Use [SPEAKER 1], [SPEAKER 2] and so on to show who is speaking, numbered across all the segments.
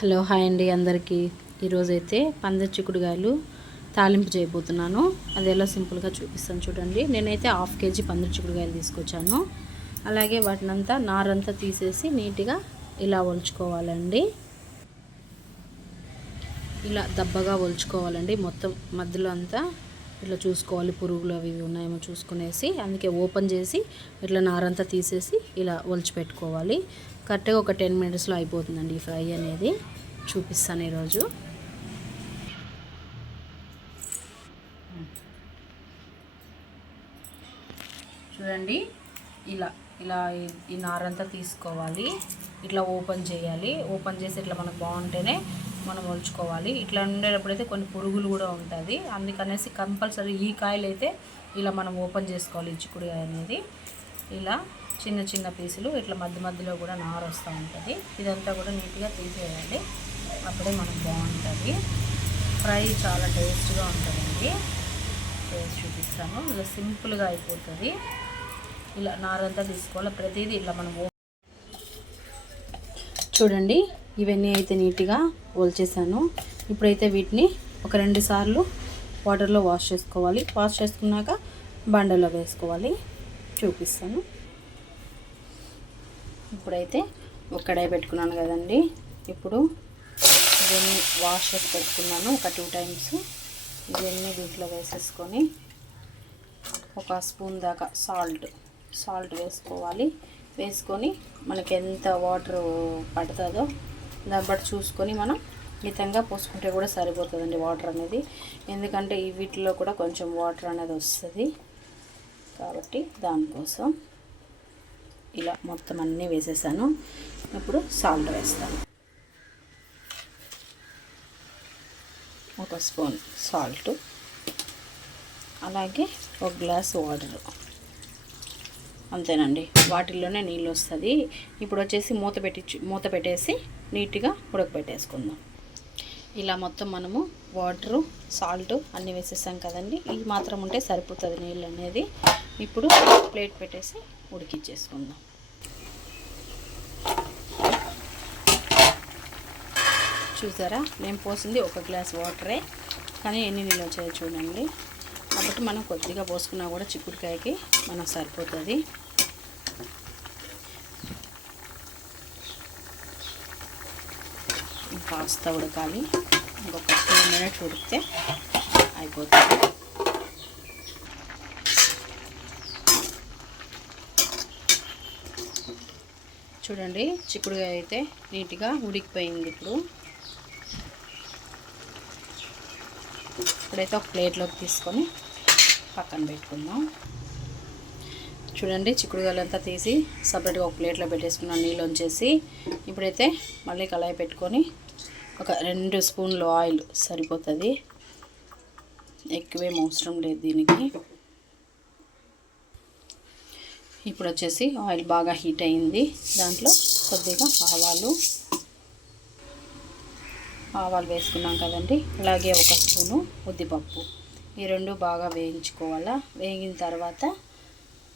[SPEAKER 1] Hello hi అండి అందరికీ. ఈరోజైతే పంద చిక్కుడుగాయలు తాలింపు చేయబోతున్నాను. అది ఎలా సింపుల్గా చూపిస్తాను చూడండి. నేనైతే హాఫ్ కేజీ పంద చిక్కుడుగాయలు తీసుకొచ్చాను. అలాగే వాటినంతా నారంతా తీసేసి నీట్గా ఇలా ఒలుచుకోవాలండి. ఇలా దబ్బగా ఒలుచుకోవాలండి. మొత్తం మధ్యలో అంతా ఇట్లా చూసుకోవాలి పురుగులు అవి ఇవి ఉన్నాయేమో చూసుకునేసి అందుకే ఓపెన్ చేసి ఇట్లా నారంతా తీసేసి ఇలా ఒలిచి పెట్టుకోవాలి. కరెక్ట్గా ఒక టెన్ మినిట్స్లో అయిపోతుందండి ఈ ఫ్రై అనేది. చూపిస్తాను ఈరోజు. చూడండి ఇలా ఇలా ఈ- ఈ నారంతా తీసుకోవాలి. ఇట్లా ఓపెన్ చేయాలి. ఓపెన్ చేసి ఇట్లా మనకు బాగుంటేనే మనం ఒలుచుకోవాలి ఇట్లా ఉండేటప్పుడైతే కొన్ని పురుగులు కూడా ఉంటుంది. అందుకనేసి కంపల్సరీ ఈ కాయలు అయితే ఇలా మనం ఓపెన్ చేసుకోవాలి. ఈ చిక్కుడుకాయ అనేది ఇలా చిన్న చిన్న పీసులు ఇట్లా మధ్య మధ్యలో కూడా నారు వస్తూ ఉంటుంది. ఇదంతా కూడా నీట్గా తీసేయాలి. అప్పుడే మనకు బాగుంటుంది. ఫ్రై చాలా టేస్ట్గా ఉంటుందండి. టేస్ట్ చూపిస్తాను. ఇలా సింపుల్గా అయిపోతుంది. ఇలా నారంతా తీసుకోవాలి. ప్రతిదీ ఇలా మనం చూడండి. ఇవన్నీ అయితే నీట్గా ఓల్చేసాను ఇప్పుడైతే వీటిని ఒక రెండు సార్లు వాటర్లో వాష్ చేసుకోవాలి. వాష్ చేసుకున్నాక బండలో వేసుకోవాలి. చూపిస్తాను. ఇప్పుడైతే ఒక కడాయి పెట్టుకున్నాను కదండి. ఇప్పుడు ఇవన్నీ వాష్ చేసి పెట్టుకున్నాను ఒక టూ టైమ్స్. ఇవన్నీ వీటిలో వేసేసుకొని ఒక స్పూన్ దాకా సాల్ట్ సాల్ట్ వేసుకోవాలి. వేసుకొని మనకి ఎంత వాటర్ పడుతుందో దాన్ని బట్టి చూసుకొని మనం మితంగా పోసుకుంటే కూడా సరిపోతుందండి వాటర్ అనేది. ఎందుకంటే ఈ వీటిలో కూడా కొంచెం వాటర్ అనేది వస్తుంది. కాబట్టి దానికోసం ఇలా మొత్తం అన్నీ వేసేసాను. ఇప్పుడు సాల్ట్ వేస్తాను. ఒక స్పూన్ సాల్ట్. అలాగే ఒక గ్లాస్ వాటర్. అంతేనండి. వాటిల్లోనే నీళ్ళు వస్తుంది. ఇప్పుడు వచ్చేసి మూత పెట్టి మూత పెట్టేసి నీట్గా ఉడకబెట్టేసుకుందాం. ఇలా మొత్తం మనము వాటరు సాల్ట్ అన్నీ వేసేసాం కదండి. ఇవి మాత్రం ఉంటే సరిపోతుంది నీళ్ళు అనేది. ఇప్పుడు ప్లేట్ పెట్టేసి ఉడికిచ్చేసుకుందాం. చూసారా? నేను పోసింది ఒక గ్లాస్ వాటరే. కానీ ఎన్ని నీళ్ళు వచ్చాయో చూడండి. కాబట్టి మనం కొద్దిగా పోసుకున్నా కూడా చిక్కుడుకాయకి మనకు సరిపోతుంది. కాస్త ఉడకాలి. ఇంకొక టూ మినిట్స్ ఉడికితే అయిపోతుంది. చూడండి చిక్కుడుకాయ అయితే నీట్గా ఉడికిపోయింది ఇప్పుడు. ఇప్పుడైతే ఒక ప్లేట్లోకి తీసుకొని పక్కన పెట్టుకుందాం. చూడండి చిక్కుడుగాయలంతా తీసి సపరేట్గా ఒక ప్లేట్లో పెట్టేసుకున్నాను నీళ్ళు వచ్చేసి ఇప్పుడైతే మళ్ళీ కళాయి పెట్టుకొని ఒక రెండు స్పూన్లు ఆయిల్ సరిపోతుంది. ఎక్కువేం అవసరం లేదు దీనికి. ఇప్పుడు వచ్చేసి ఆయిల్ బాగా హీట్ అయింది. దాంట్లో కొద్దిగా ఆవాలు. ఆవాలు వేసుకున్నాం కదండి. అలాగే ఒక స్పూను ఉద్దిపప్పు. ఈ రెండు బాగా వేయించుకోవాలా? వేగిన తర్వాత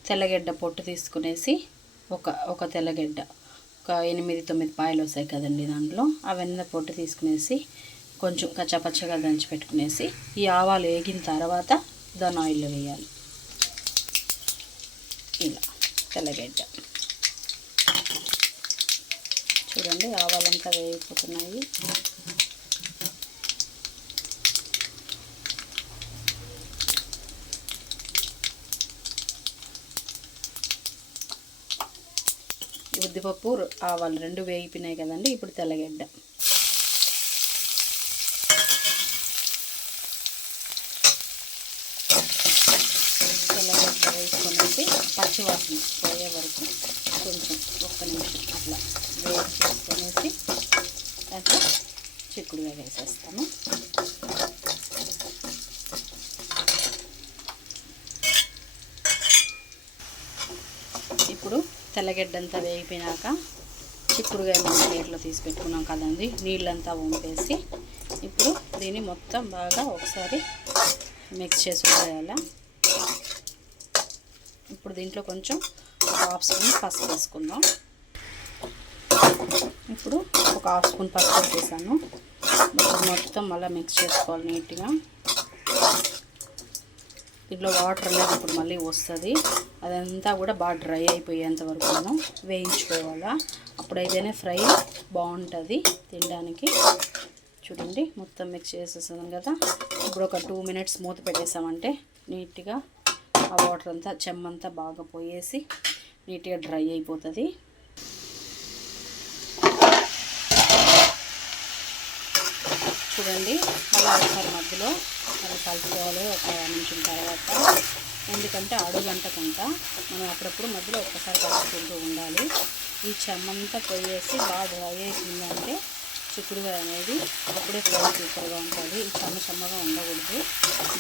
[SPEAKER 1] తెల్లగడ్డ పొట్టు తీసుకునేసి ఒక ఒక తెల్లగడ్డ. ఒక ఎనిమిది తొమ్మిది పాయలు వస్తాయి కదండి దాంట్లో. అవన్నీ పొట్టు తీసుకునేసి కొంచెం కచ్చపచ్చగా దంచి పెట్టుకునేసి ఈ ఆవాలు వేగిన తర్వాత దాని ఆయిల్లో వేయాలి. ఇలా తెల్లగడ్డ. చూడండి ఆవాలంతా వేగిపోతున్నాయి. ఉద్దిపప్పు ఆవాలు రెండు వేగిపోయినాయి కదండి ఇప్పుడు తెల్లగడ్డ. తెల్లగడ్డ వేసుకొనేసి పచ్చివాసన పోయే వరకు కొంచెం ఒక్క నిమిషం అట్లా వేడి చేసుకొనేసి అట్లా చిక్కుడుగా వేసేస్తాము ఇప్పుడు తెల్లగడ్డంతా వేగిపోయినాక చిక్కుడుగా మనం ప్లేట్లో తీసి పెట్టుకున్నాం కదండి. నీళ్ళంతా వంపేసి ఇప్పుడు దీన్ని మొత్తం బాగా ఒకసారి మిక్స్ చేసి వదిలేయాలి ఇప్పుడు దీంట్లో కొంచెం హాఫ్ స్పూన్ పసుపు వేసుకుందాం. ఇప్పుడు ఒక హాఫ్ స్పూన్ పసుపు వేసాను మొత్తం మళ్ళీ మిక్స్ చేసుకోవాలి నీట్గా. దీంట్లో వాటర్ అనేది ఇప్పుడు మళ్ళీ వస్తుంది. అదంతా కూడా బాగా డ్రై అయిపోయేంత వరకు మనం వేయించుకోవాలా. అప్పుడైతేనే ఫ్రై బాగుంటుంది తినడానికి. చూడండి మొత్తం మిక్స్ చేసేసాం కదా. ఇప్పుడు ఒక టూ మినిట్స్ మూత పెట్టేసామంటే నీట్గా ఆ వాటర్ అంతా చెమ్మంతా బాగా పోయేసి నీట్గా డ్రై అయిపోతుంది. చూడండి మళ్ళీ ఒకసారి మధ్యలో అది కలుపుకోవాలి ఒక నిమిషం తర్వాత. ఎందుకంటే అడుగంటకుంట మనం అప్పుడప్పుడు మధ్యలో ఒక్కసారి కలుపుకుంటూ ఉండాలి. ఈ చెమ్మంతా పోయేసి బాగా డ్రై అయిపోయిందంటే చిక్కుడుగా అనేది అప్పుడే ఫ్రై సూపర్గా ఉంటుంది. ఈ చెమ్మ చెమ్మగా ఉండకూడదు.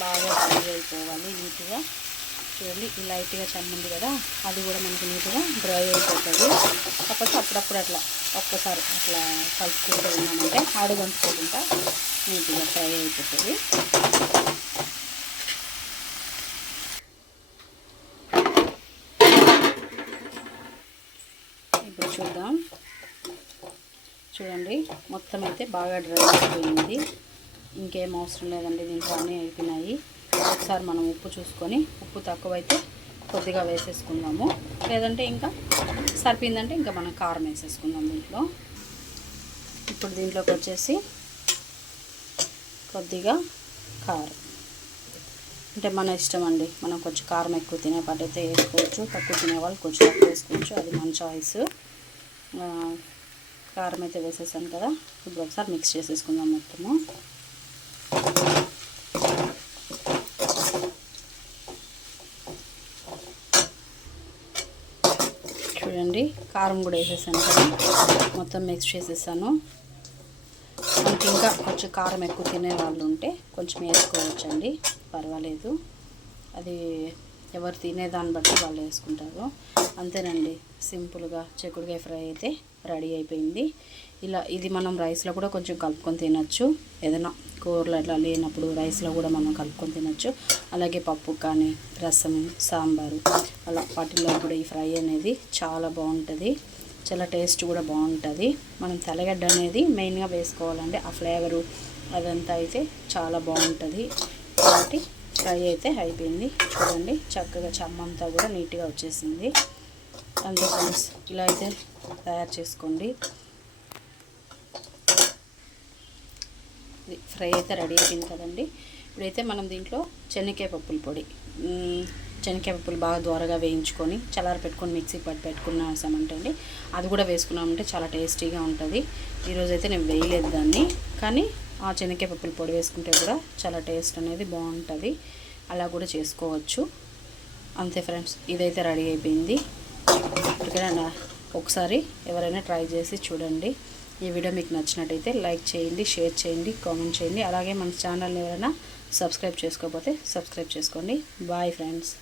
[SPEAKER 1] బాగా డ్రై అయిపోవాలి నీట్గా. చూడండి ఈ లైట్గా చెమ్మంది కదా అది కూడా మనకి నీట్గా డ్రై అయిపోతుంది. కాకపోతే అప్పుడప్పుడు అట్లా ఒక్కసారి అట్లా కలుపుకుంటూ ఉన్నామంటే ఆడుగంటుకోకుండా నీట్గా ఫ్రై అయిపోతుంది ఇప్పుడు చూద్దాం చూడండి. మొత్తం అయితే బాగా డ్రై అయిపోయింది. ఇంకేం అవసరం లేదండి దీంట్లో అన్నీ అయిపోయినాయి. ఒకసారి మనం ఉప్పు చూసుకొని ఉప్పు తక్కువైతే కొద్దిగా వేసేసుకుందాము. లేదంటే ఇంకా సరిపోయిందంటే ఇంకా మనం కారం వేసేసుకుందాం దీంట్లో. ఇప్పుడు దీంట్లోకి వచ్చేసి కొద్దిగా కారం. అంటే మన ఇష్టం అండి. మనం కొంచెం కారం ఎక్కువ తినే పట్టయితే వేసుకోవచ్చు. తక్కువ తినే వాళ్ళు కొంచెం తక్కువ వేసుకోవచ్చు. అది మన చాయిస్ కారం అయితే వేసేసాను కదా. ఇప్పుడు ఒకసారి మిక్స్ చేసేసుకుందాం మొత్తము. చూడండి కారం కూడా వేసేసాను కదా. మొత్తం మిక్స్ చేసేసాను. మనకి ఇంకా కొంచెం కారం ఎక్కువ తినే వాళ్ళు ఉంటే కొంచెం వేసుకోవచ్చండి. పర్వాలేదు. అది ఎవరు తినేదాన్ని బట్టి వాళ్ళు వేసుకుంటారు. అంతేనండి. సింపుల్గా చిక్కుడుకాయ ఫ్రై అయితే రెడీ అయిపోయింది. ఇలా ఇది మనం రైస్లో కూడా కొంచెం కలుపుకొని తినచ్చు. ఏదైనా కూరలు అట్లా లేనప్పుడు రైస్లో కూడా మనం కలుపుకొని తినచ్చు. అలాగే పప్పు కానీ రసం సాంబారు అలా వాటిల్లో కూడా ఈ ఫ్రై అనేది చాలా బాగుంటుంది. చాలా టేస్ట్ కూడా బాగుంటుంది. మనం తెల్లగడ్డ అనేది మెయిన్గా వేసుకోవాలండి. ఆ ఫ్లేవరు అదంతా అయితే చాలా బాగుంటుంది. కాబట్టి ఫ్రై అయితే అయిపోయింది. చూడండి చక్కగా చమ్మంతా కూడా నీట్గా వచ్చేసింది. అంతే ఫ్రెండ్స్ ఇలా అయితే తయారు చేసుకోండి. ఫ్రై అయితే రెడీ అయిపోయింది కదండి. ఇప్పుడైతే మనం దీంట్లో చెనక్కాయ పప్పుల పొడి శనగకాయ పప్పులు బాగా ద్వారగా వేయించుకొని చల్లార పెట్టుకొని మిక్సీ పట్టి పెట్టుకున్నామంటే అది కూడా వేసుకున్నామంటే చాలా టేస్టీగా ఉంటుంది. ఈరోజైతే నేను వేయలేదు దాన్ని కానీ ఆ శనగకాయ పప్పుల పొడి వేసుకుంటే కూడా చాలా టేస్ట్ అనేది బాగుంటుంది. అలా కూడా చేసుకోవచ్చు. అంతే ఫ్రెండ్స్ ఇదైతే రెడీ అయిపోయింది. ఇప్పటికైనా ఒకసారి ఎవరైనా ట్రై చేసి చూడండి. ఈ వీడియో మీకు నచ్చినట్టయితే లైక్ చేయండి షేర్ చేయండి కామెంట్ చేయండి. అలాగే మన ఛానల్ని ఎవరైనా సబ్స్క్రైబ్ చేసుకోకపోతే సబ్స్క్రైబ్ చేసుకోండి. Bye friends.